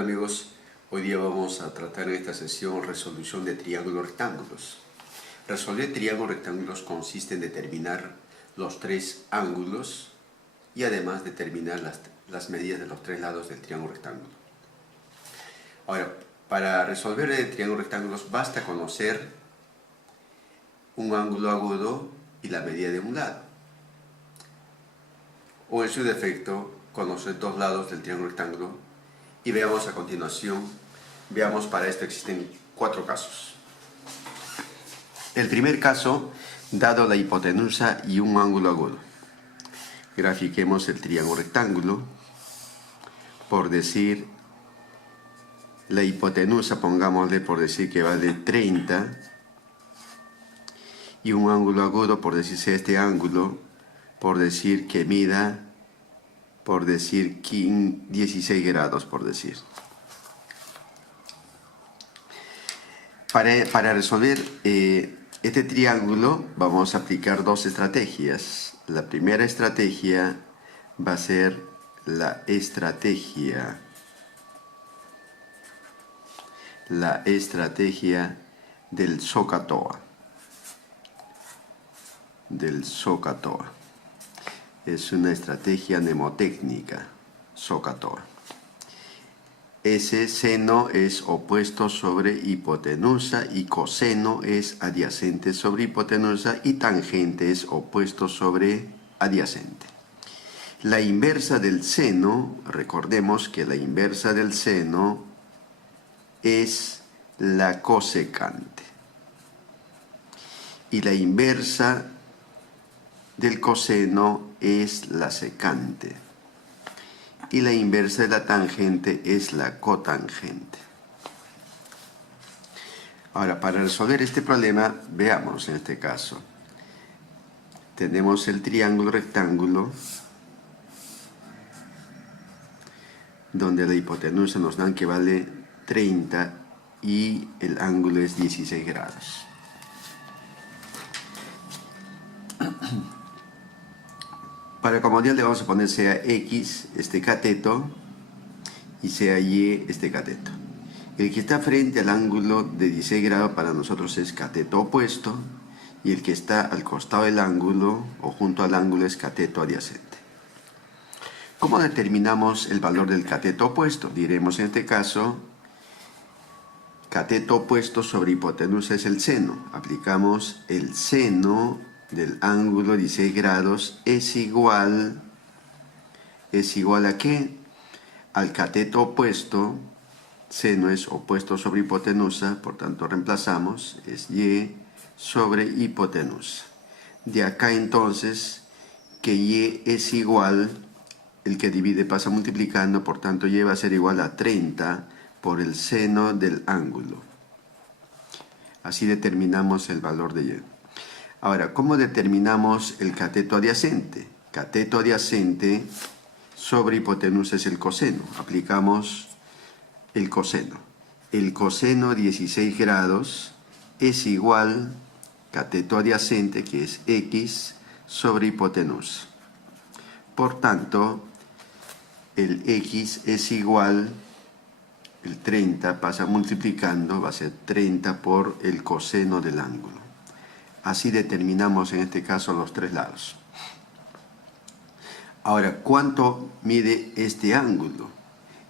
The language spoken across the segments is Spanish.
Amigos, hoy día vamos a tratar en esta sesión resolución de triángulos rectángulos. Resolver triángulos rectángulos consiste en determinar los tres ángulos y además determinar las medidas de los tres lados del triángulo rectángulo. Ahora, para resolver el triángulo rectángulos basta conocer un ángulo agudo y la medida de un lado. O en su defecto, conocer dos lados del triángulo rectángulo. Y veamos a continuación, para esto existen 4 casos. El primer caso, dado la hipotenusa y un ángulo agudo. Grafiquemos el triángulo rectángulo. Por decir, la hipotenusa, pongámosle por decir que vale 30. Y un ángulo agudo, por decirse este ángulo, por decir que mida, por decir 16 grados, por decir. Para resolver este triángulo vamos a aplicar dos estrategias. La primera estrategia va a ser la estrategia del SOHCAHTOA. Es una estrategia mnemotécnica, SOHCAHTOA. Ese seno es opuesto sobre hipotenusa y coseno es adyacente sobre hipotenusa y tangente es opuesto sobre adyacente. La inversa del seno, recordemos que la inversa del seno es la cosecante. Y la inversa del coseno es la secante. Y la inversa de la tangente es la cotangente. Ahora, para resolver este problema, veamos en este caso. Tenemos el triángulo rectángulo, donde la hipotenusa nos dan que vale 30 y el ángulo es 16 grados. Para comodidad le vamos a poner sea X este cateto y sea Y este cateto. El que está frente al ángulo de 16 grados para nosotros es cateto opuesto y el que está al costado del ángulo o junto al ángulo es cateto adyacente. ¿Cómo determinamos el valor del cateto opuesto? Diremos en este caso cateto opuesto sobre hipotenusa es el seno. Aplicamos el seno del ángulo 16 grados es igual ¿a qué? Al cateto opuesto. Seno es opuesto sobre hipotenusa, por tanto reemplazamos, es Y sobre hipotenusa. De acá entonces que Y es igual, el que divide pasa multiplicando, por tanto Y va a ser igual a 30 por el seno del ángulo. Así determinamos el valor de Y. Ahora, ¿cómo determinamos el cateto adyacente? Cateto adyacente sobre hipotenusa es el coseno. Aplicamos el coseno. El coseno 16 grados es igual cateto adyacente, que es X, sobre hipotenusa. Por tanto, el X es igual, el 30 pasa multiplicando, va a ser 30 por el coseno del ángulo. Así determinamos en este caso los tres lados. Ahora, ¿cuánto mide este ángulo?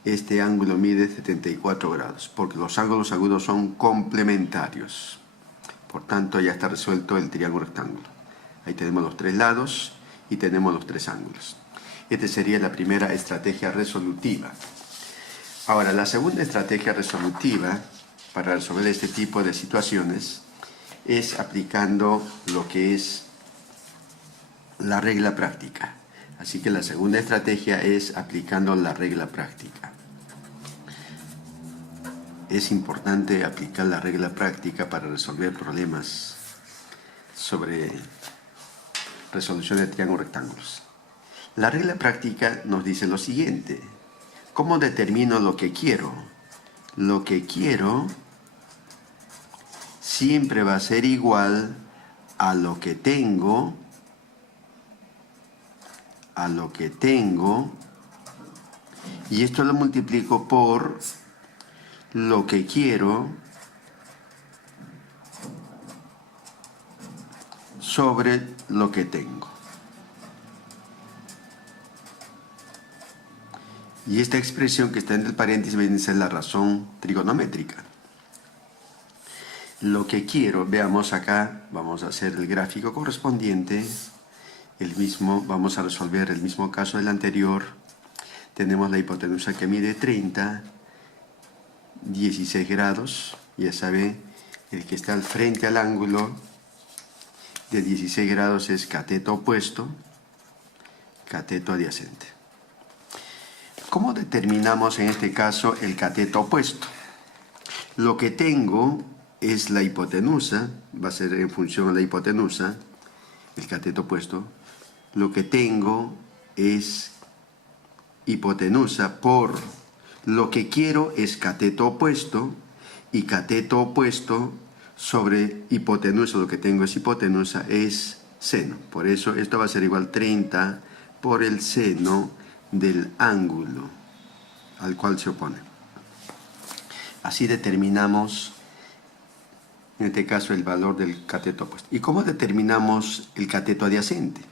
Este ángulo mide 74 grados, porque los ángulos agudos son complementarios. Por tanto, ya está resuelto el triángulo rectángulo. Ahí tenemos los tres lados y tenemos los tres ángulos. Esta sería la primera estrategia resolutiva. Ahora, la segunda estrategia resolutiva para resolver este tipo de situaciones es aplicando lo que es la regla práctica. Así que la segunda estrategia es aplicando la regla práctica. Es importante aplicar la regla práctica para resolver problemas sobre resolución de triángulos rectángulos. La regla práctica nos dice lo siguiente. ¿Cómo determino lo que quiero? Lo que quiero siempre va a ser igual a lo que tengo Y esto lo multiplico por lo que quiero sobre lo que tengo. Y esta expresión que está en el paréntesis viene a ser la razón trigonométrica. Lo que quiero, veamos acá, vamos a hacer el gráfico correspondiente, el mismo, vamos a resolver el mismo caso del anterior. Tenemos la hipotenusa que mide 30, 16 grados, ya sabe, el que está al frente al ángulo de 16 grados es cateto opuesto, cateto adyacente. ¿Cómo determinamos en este caso el cateto opuesto? Lo que tengo es la hipotenusa, va a ser en función a la hipotenusa, el cateto opuesto. Lo que tengo es hipotenusa por lo que quiero es cateto opuesto, y cateto opuesto sobre hipotenusa, lo que tengo es hipotenusa, es seno. Por eso esto va a ser igual 30 por el seno del ángulo al cual se opone. Así determinamos, en este caso, el valor del cateto opuesto. ¿Y cómo determinamos el cateto adyacente?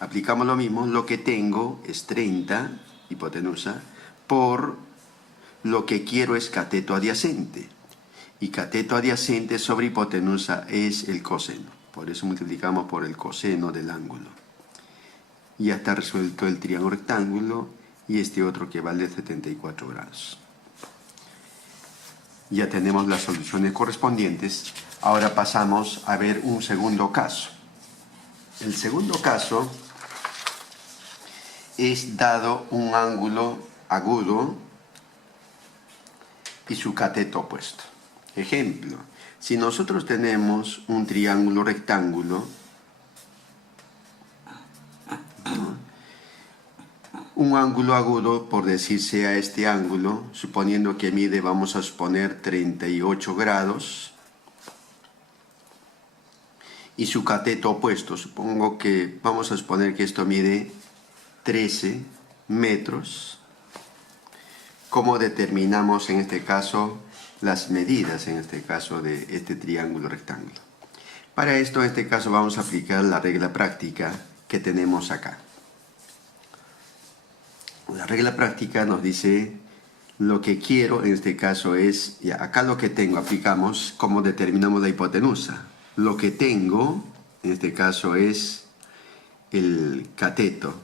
Aplicamos lo mismo, lo que tengo es 30, hipotenusa, por lo que quiero es cateto adyacente. Y cateto adyacente sobre hipotenusa es el coseno. Por eso multiplicamos por el coseno del ángulo. Ya está resuelto el triángulo rectángulo y este otro que vale 74 grados. Ya tenemos las soluciones correspondientes. Ahora pasamos a ver un segundo caso. El segundo caso es dado un ángulo agudo y su cateto opuesto. Ejemplo, si nosotros tenemos un triángulo rectángulo, un ángulo agudo, por decir sea este ángulo, suponiendo que mide, vamos a suponer 38 grados, y su cateto opuesto, supongo que, vamos a suponer que esto mide 13 metros. ¿Cómo determinamos en este caso las medidas, en este caso, de este triángulo rectángulo? Para esto, en este caso, vamos a aplicar la regla práctica que tenemos acá. La regla práctica nos dice lo que quiero, en este caso es, ya acá lo que tengo, aplicamos cómo determinamos la hipotenusa. Lo que tengo, en este caso, es el cateto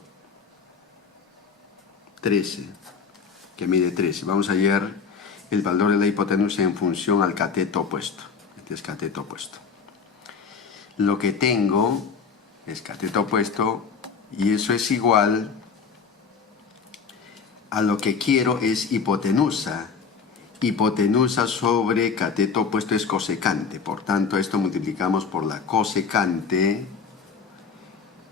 13, que mide 13. Vamos a hallar el valor de la hipotenusa en función al cateto opuesto. Este es cateto opuesto. Lo que tengo es cateto opuesto y eso es igual a lo que quiero es hipotenusa. Hipotenusa sobre cateto opuesto es cosecante. Por tanto, esto multiplicamos por la cosecante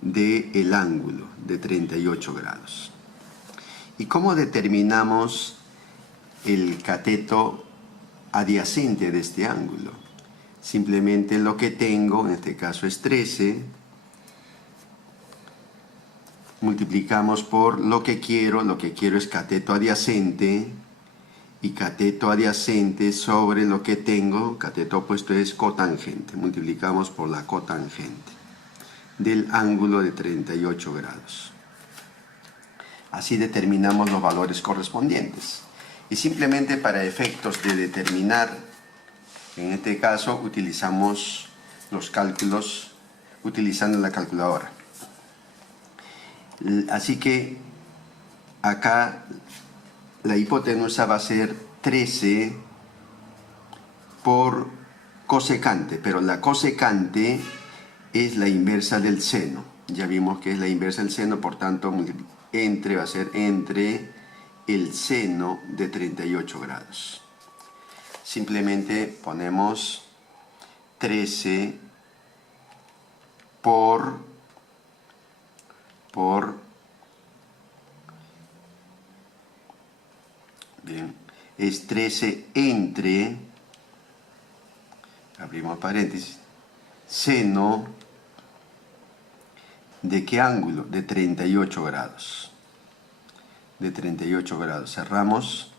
del ángulo de 38 grados. ¿Y cómo determinamos el cateto adyacente de este ángulo? Simplemente lo que tengo, en este caso es 13, multiplicamos por lo que quiero es cateto adyacente, y cateto adyacente sobre lo que tengo, cateto opuesto es cotangente, multiplicamos por la cotangente del ángulo de 38 grados. Así determinamos los valores correspondientes. Y simplemente para efectos de determinar, en este caso utilizamos los cálculos utilizando la calculadora. Así que acá la hipotenusa va a ser 13 por cosecante, pero la cosecante es la inversa del seno. Ya vimos que es la inversa del seno, por tanto va a ser entre el seno de 38 grados. Simplemente ponemos 13 bien, es 13 entre, abrimos paréntesis, seno ¿de qué ángulo? De 38 grados. de 38 grados. Cerramos.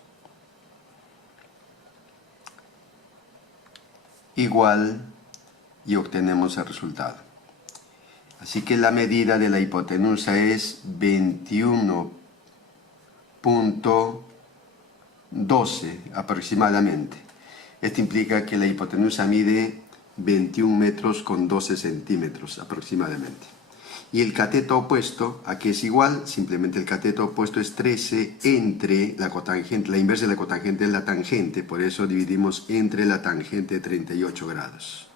Igual, y obtenemos el resultado. Así que la medida de la hipotenusa es 21.12 aproximadamente. Esto implica que la hipotenusa mide 21 metros con 12 centímetros aproximadamente. Y el cateto opuesto, ¿a qué es igual? Simplemente el cateto opuesto es 13 entre la cotangente. La inversa de la cotangente es la tangente, por eso dividimos entre la tangente de 38 grados.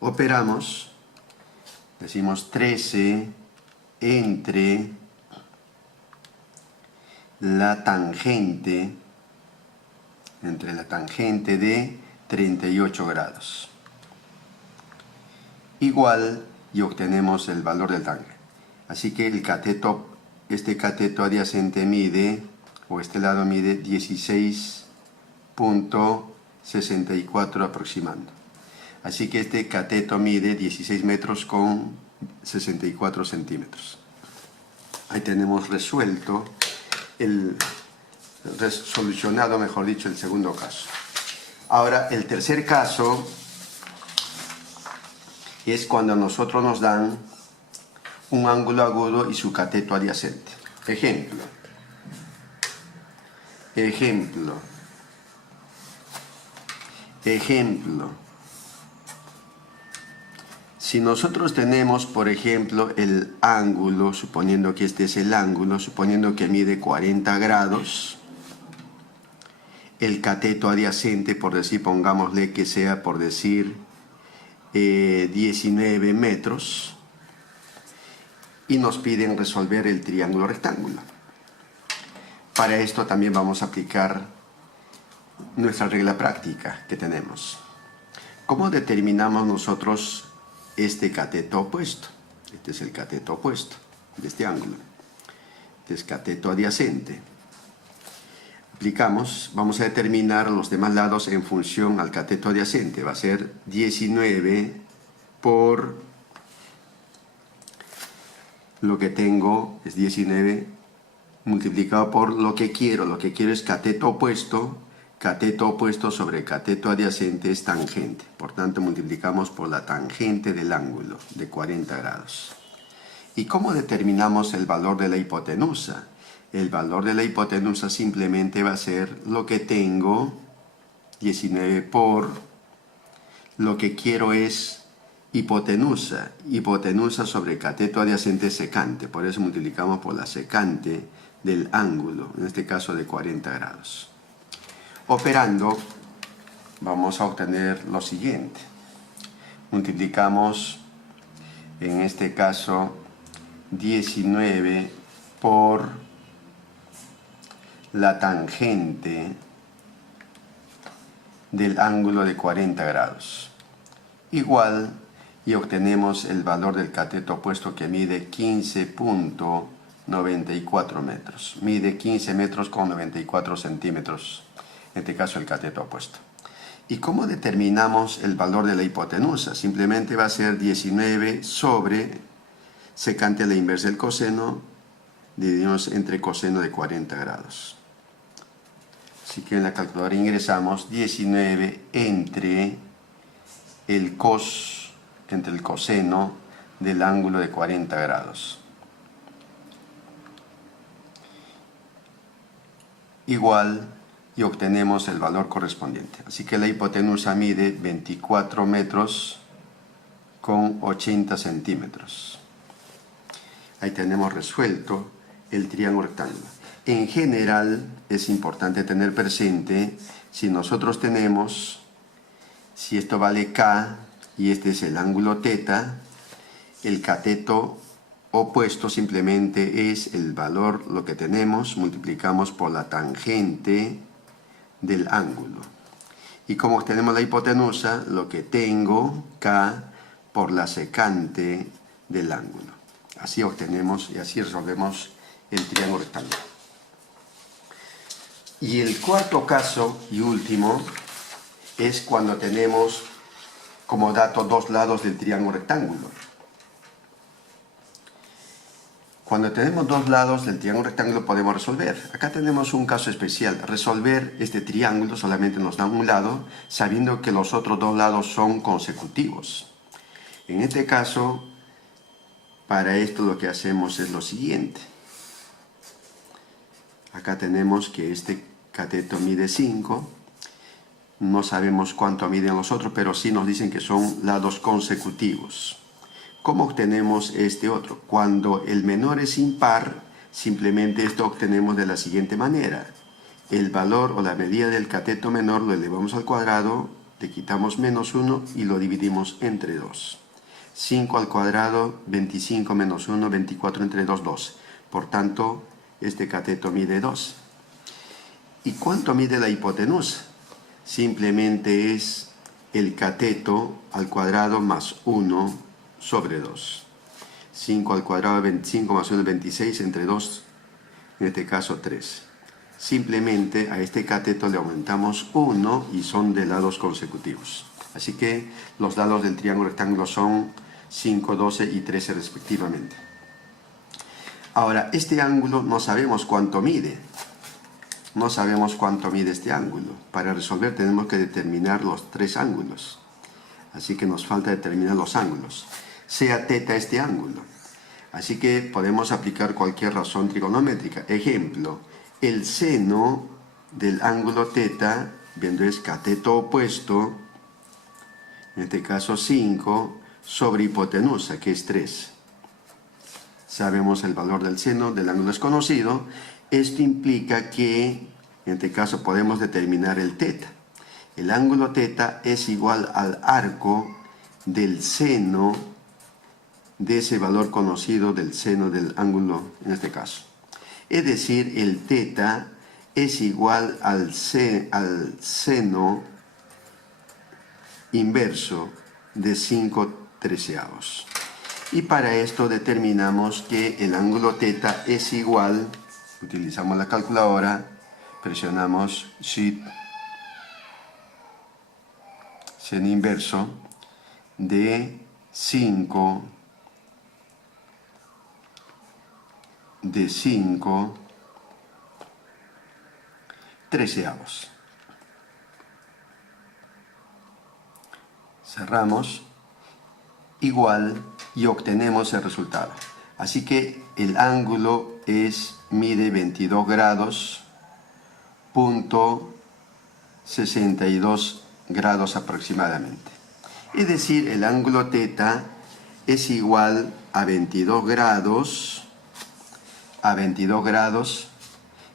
Operamos, decimos 13 entre la tangente, de 38 grados. Igual, y obtenemos el valor del tangente. Así que este cateto adyacente mide, o este lado mide 16.64 aproximando. Así que este cateto mide 16 metros con 64 centímetros. Ahí tenemos solucionado, mejor dicho, el segundo caso. Ahora, el tercer caso es cuando a nosotros nos dan un ángulo agudo y su cateto adyacente. Ejemplo. Si nosotros tenemos, por ejemplo, el ángulo, suponiendo que este es el ángulo, suponiendo que mide 40 grados, el cateto adyacente, por decir, pongámosle que sea, por decir, 19 metros, y nos piden resolver el triángulo rectángulo. Para esto también vamos a aplicar nuestra regla práctica que tenemos. ¿Cómo determinamos nosotros este cateto opuesto? Este es el cateto opuesto de este ángulo. Este es cateto adyacente. Aplicamos, vamos a determinar los demás lados en función al cateto adyacente. Va a ser 19 por lo que tengo, es 19 multiplicado por lo que quiero. Lo que quiero es cateto opuesto sobre cateto adyacente es tangente. Por tanto, multiplicamos por la tangente del ángulo de 40 grados. ¿Y cómo determinamos el valor de la hipotenusa? El valor de la hipotenusa simplemente va a ser lo que tengo, 19 por lo que quiero es hipotenusa sobre cateto adyacente secante. Por eso multiplicamos por la secante del ángulo, en este caso de 40 grados. Operando, vamos a obtener lo siguiente. Multiplicamos, en este caso, 19 por la tangente del ángulo de 40 grados. Igual, y obtenemos el valor del cateto opuesto que mide 15.94 metros. Mide 15 metros con 94 centímetros, en este caso el cateto opuesto. ¿Y cómo determinamos el valor de la hipotenusa? Simplemente va a ser 19 sobre secante a la inversa del coseno, dividimos entre coseno de 40 grados. Así que en la calculadora ingresamos 19 entre el coseno del ángulo de 40 grados. Igual, y obtenemos el valor correspondiente. Así que la hipotenusa mide 24 metros con 80 centímetros. Ahí tenemos resuelto el triángulo rectángulo. En general, es importante tener presente, si nosotros tenemos, si esto vale K y este es el ángulo θ, el cateto opuesto simplemente es el valor, lo que tenemos, multiplicamos por la tangente del ángulo. Y como tenemos la hipotenusa, lo que tengo, K, por la secante del ángulo. Así obtenemos y así resolvemos el triángulo rectángulo. Y el cuarto caso y último es cuando tenemos como dato dos lados del triángulo rectángulo. Cuando tenemos dos lados del triángulo rectángulo podemos resolver. Acá tenemos un caso especial. Resolver este triángulo solamente nos da un lado, sabiendo que los otros dos lados son consecutivos. En este caso, para esto lo que hacemos es lo siguiente. Acá tenemos que este cateto mide 5. No sabemos cuánto miden los otros, pero sí nos dicen que son lados consecutivos. ¿Cómo obtenemos este otro? Cuando el menor es impar, simplemente esto obtenemos de la siguiente manera. El valor o la medida del cateto menor lo elevamos al cuadrado, le quitamos menos 1 y lo dividimos entre 2. 5 al cuadrado, 25 menos 1, 24 entre 2, 2. Por tanto, este cateto mide 2. ¿Y cuánto mide la hipotenusa? Simplemente es el cateto al cuadrado más 1 sobre 2. 5 al cuadrado, 25 más 1 es 26, entre 2, en este caso 3. Simplemente a este cateto le aumentamos 1 y son de lados consecutivos. Así que los lados del triángulo rectángulo son 5, 12 y 13 respectivamente. Ahora, este ángulo no sabemos cuánto mide. No sabemos cuánto mide este ángulo. Para resolver tenemos que determinar los tres ángulos. Así que nos falta determinar los ángulos. Sea θ este ángulo. Así que podemos aplicar cualquier razón trigonométrica. Ejemplo, el seno del ángulo θ, viendo es cateto opuesto, en este caso 5, sobre hipotenusa, que es 3. Sabemos el valor del seno del ángulo desconocido. Esto implica que, en este caso, podemos determinar el θ. El ángulo θ es igual al arco del seno de ese valor conocido del seno del ángulo, en este caso. Es decir, el θ es igual al seno inverso de 5/13. Y para esto determinamos que el ángulo θ es igual, utilizamos la calculadora, presionamos Shift, seno inverso de 5/13. Cerramos, igual, y obtenemos el resultado. Así que el ángulo mide 22 grados, punto 62 grados aproximadamente. Es decir, el ángulo θ es igual a 22 grados,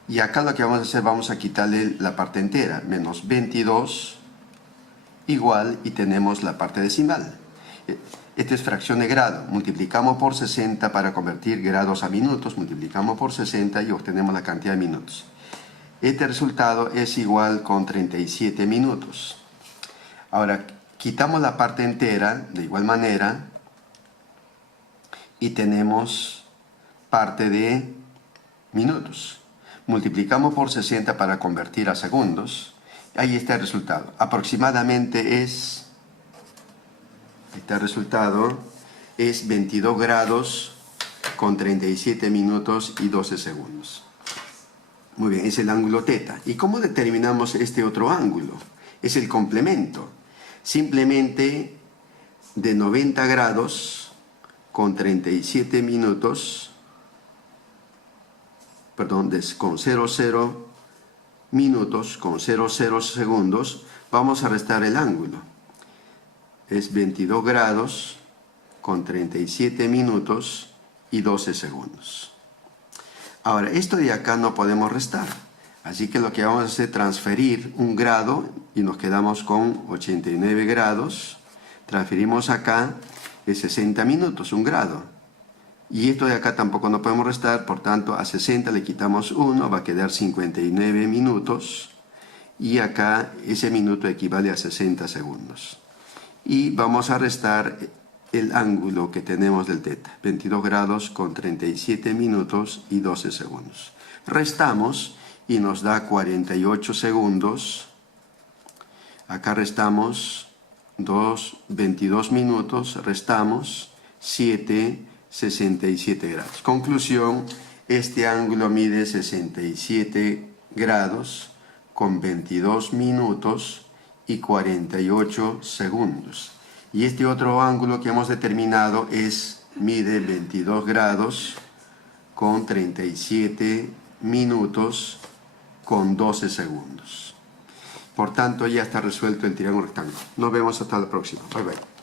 y acá lo que vamos a hacer, vamos a quitarle la parte entera, menos 22 igual, y tenemos la parte decimal. Esta es fracción de grado, multiplicamos por 60 para convertir grados a minutos, multiplicamos por 60 y obtenemos la cantidad de minutos. Este resultado es igual con 37 minutos. Ahora, quitamos la parte entera de igual manera y tenemos parte de minutos. Multiplicamos por 60 para convertir a segundos. Ahí está el resultado. Aproximadamente este resultado es 22 grados con 37 minutos y 12 segundos. Muy bien, es el ángulo θ. ¿Y cómo determinamos este otro ángulo? Es el complemento. Simplemente de 90 grados con 37 minutos, perdón, con 00 minutos, con 00 segundos, vamos a restar el ángulo. Es 22 grados con 37 minutos y 12 segundos. Ahora, esto de acá no podemos restar. Así que lo que vamos a hacer es transferir un grado y nos quedamos con 89 grados. Transferimos acá es 60 minutos, un grado. Y esto de acá tampoco no podemos restar, por tanto a 60 le quitamos 1, va a quedar 59 minutos. Y acá ese minuto equivale a 60 segundos. Y vamos a restar el ángulo que tenemos del θ, 22 grados con 37 minutos y 12 segundos. Restamos y nos da 48 segundos. Acá restamos 22 minutos, restamos 7 67 grados. Conclusión, este ángulo mide 67 grados con 22 minutos y 48 segundos. Y este otro ángulo que hemos determinado mide 22 grados con 37 minutos con 12 segundos. Por tanto, ya está resuelto el triángulo rectángulo. Nos vemos hasta la próxima. Bye bye.